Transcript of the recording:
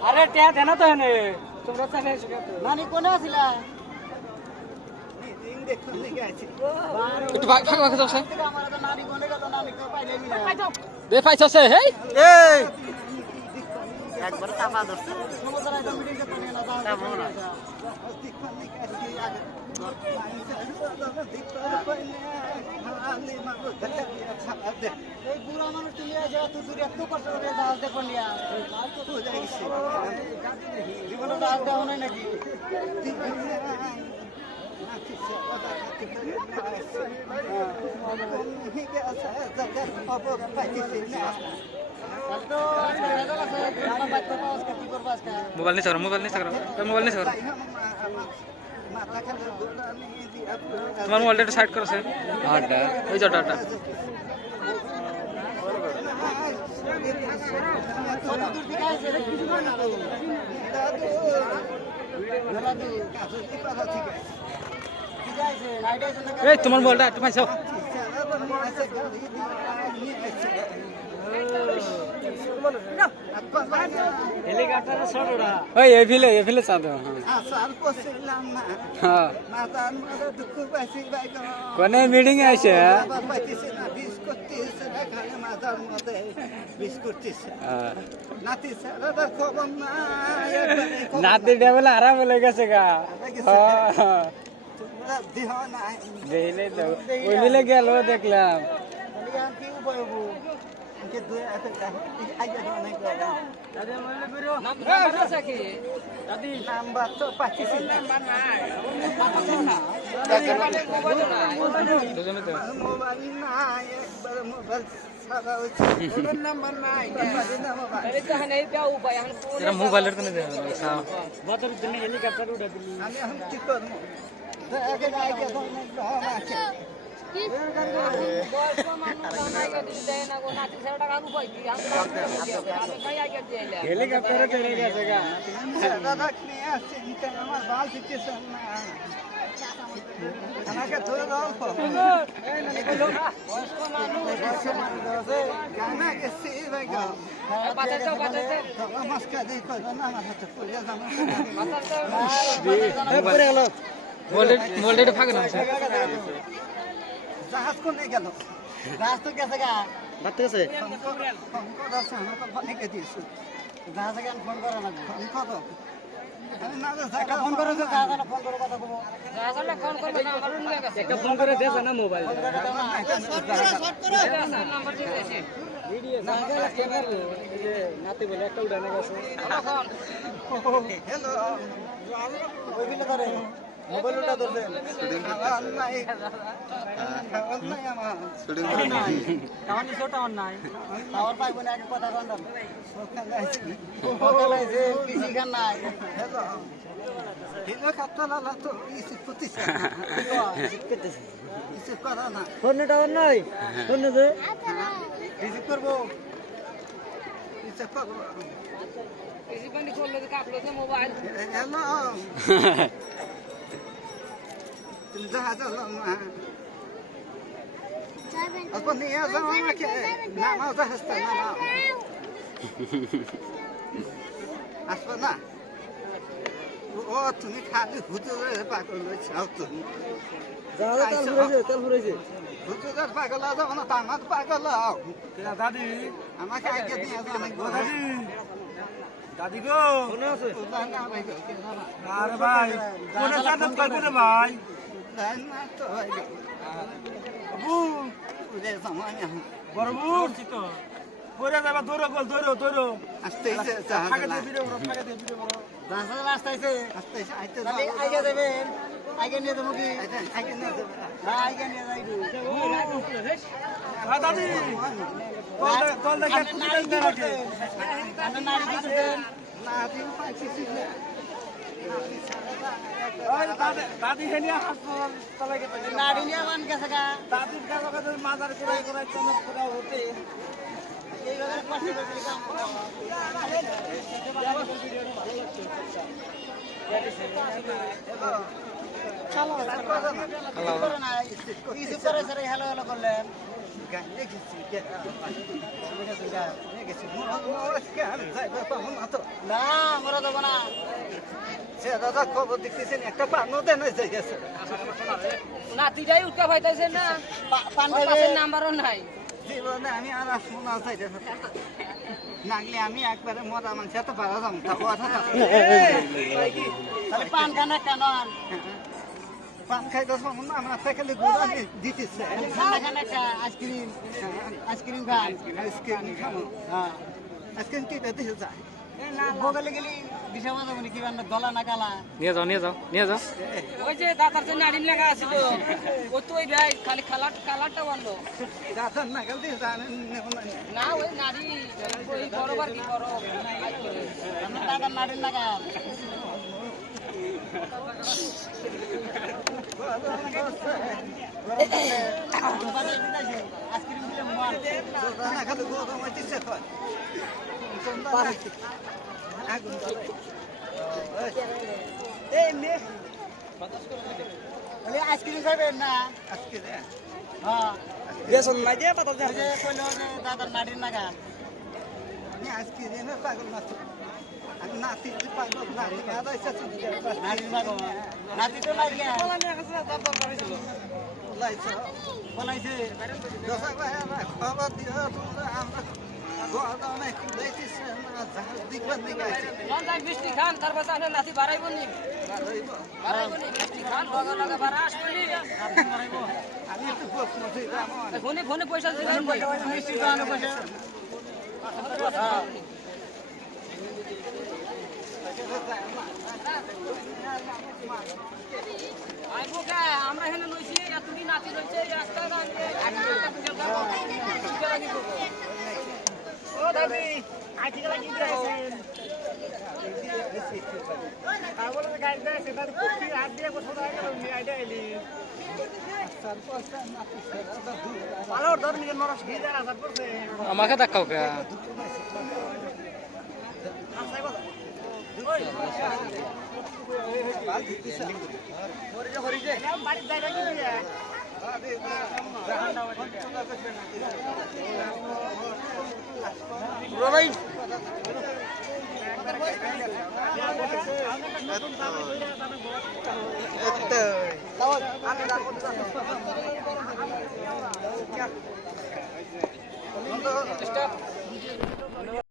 अरे त्या दे ना तो नानी कोण आसिला একটু ভাগ ভাগ ভাগ যাচ্ছে দে পাইছছে হেই এই একবার চাপা ধরছে এই বুড়া মানুষ তুমি আজ এত দূর এত কষ্ট করে জাহাজ দেখো নিয়া জীবনে জাহাজ দেওয়া নাই নাকি মোবাইল নিয়ে মোবাইল নিয়ে মোবাইল নিয়ে তোমার মোবাইলটা একটু সাইড করছে হাটটা ওই জটাটা এই তোমার মোবাইলটা একটু পাইছো হেলিকপ্টারে ছোটরা ওই এভিলে চাঁদ হ্যাঁ কোনে মিটিং আছে নাতি ডেবলে আরাম বলে গেছে গা ওই মিলে গেল দেখলাম মোবাইলের হেলিকপ্টার উঠে দিলি হেলিকপ্টারে চলে গেছে গা আমাকে ধরে দাও মোবাইলটা ফাঁকা না জাহাজ কোনে গেল জাহাজ তো গেছে গা বাড়তে গেছে জাহাজে কেন ফোন করে না ফোন করো ফোন করে ফোন করে কথা বলবো একটা ফোন করে দেছে না মোবাইল নাতি বলে একটা উঠানে গেছে হ্যালো ওই বিলে ধরে মোবাইল উঠা ধরছে টাওয়ার নাই টাওয়ার পাইব না আগে কথা কন্ডাল পিসি গান নাই ফোন টাওয়ার নাই ফোন যে রিসিভ করবো রিসিভ করবো মোবাইল জাহাজ নিয়ে যাও আমাকে নামাও জাহাজটা নামাও আসবো না ও তুমি খালি হুজুরের পাগল হয়েছাও তুমি হুজুরের পাগল যাবো না তো আমার পাগল দাদি আমাকে আগে দিয়ে যাও দাদি দাদি গো কোনে আছে আরে ভাই কোনে সাথে কইবো রে ভাই না তো ভাই বাবু ওরে সময় না বড়বু তো পরে যাবা দৌড়ো গোল দৌড়ো আস্তে আস্তে আগে দে ভিডিও বড় আগে দে ভিডিও বড় রাস্তা আস্তে আইতে আগে দেবে আগে নিয়ে দেবো কি আগে নিয়ে দেবে হ্যাঁ আগে নিয়ে যাইবো দাদি তোল দেখে নারী কি করতে নারী কি করতে না দিন পাইছি দাদি হেলিয়া হাসপাতাল চলে গেছে নারী নিয়ে মান গেছে গা দাদির কাছে মাজার করে চমক করে হতে এইভাবে কষ্ট করে কাম চলো হ্যালো করলেন গাইলে গেছি গেছি যাইবে পাবো না তো না মরা যাবো না সে দাদা খবর দেখতেছেন একটা পানো দেন যাই গেছে নাতিটাই উঠতে পাইতেছে না পান খাইবে নাম্বারও নাই জীবনে আমি আর আসবো না চাইতে নাগলে আমি একবারে মরা মানুষ এত পারা যাম তা কথা তাহলে পান খানা কেন পান খাইতে পাবো না আমার থেকে গুড়া দিতেছে খানা খানা আইসক্রিম আইসক্রিম খান আইসক্রিম খাবো হ্যাঁ আইসক্রিম কি দিতে যায় বগলে গেলি দিশা মাঝে মানে কি বান্না দলা না কালা নিয়ে যাও নিয়ে যাও নিয়ে যাও ওই যে দাদার জন্য নাড়িম লাগা আছিল ও তো ওই ভাই খালি কালারটা আনলো রাতার নাগাল দিয়ে জানেন না ওই নাড়ি ওই বরাবর কি করো দাদার নাড়িম লাগা আইসক্রিম দিলে মান খালি গোদম হইতেছে আগুন আইসক্রিম খাবেন না আজকে হ্যাঁ বেসন নাই যে পাতা ওই যে কইলো যে দাদার নাড়ির লাগা আমি আজকে দিনে পাগল না আমি নাতি পাগল নাতি আদাইছে নাড়ির লাগা নাতি তো লাগে লাইছে বলাইছে দশা ভাই খবর দিও তোমরা আমরা গোদামে দেখতেছে না দিকবার দিকে লঞ্চাই বৃষ্টি খান তারপর তাহলে নাতি বাড়াইব নি বাড়াইব নি বৃষ্টি খান লগা লগা বাড়া আসবি আমি একটু প্রশ্ন ফোনে ফোনে পয়সা দিবেন মিষ্টি তো আনো পয়সা আইবো কে আমরা হেনে লইছি তুমি নাতি লইছে রাস্তা ও দাদি আইটি গলা কি দিছেন আবল গাইড দে সেটা কুটি হাত দিয়ে বসে আইলো নি আইডা এলি ভালো ধর নিয়ে নরস গিজার আসার পড়ছে আমাকে দেখাও কে বাড়ি যাই নাকি ভাই আমি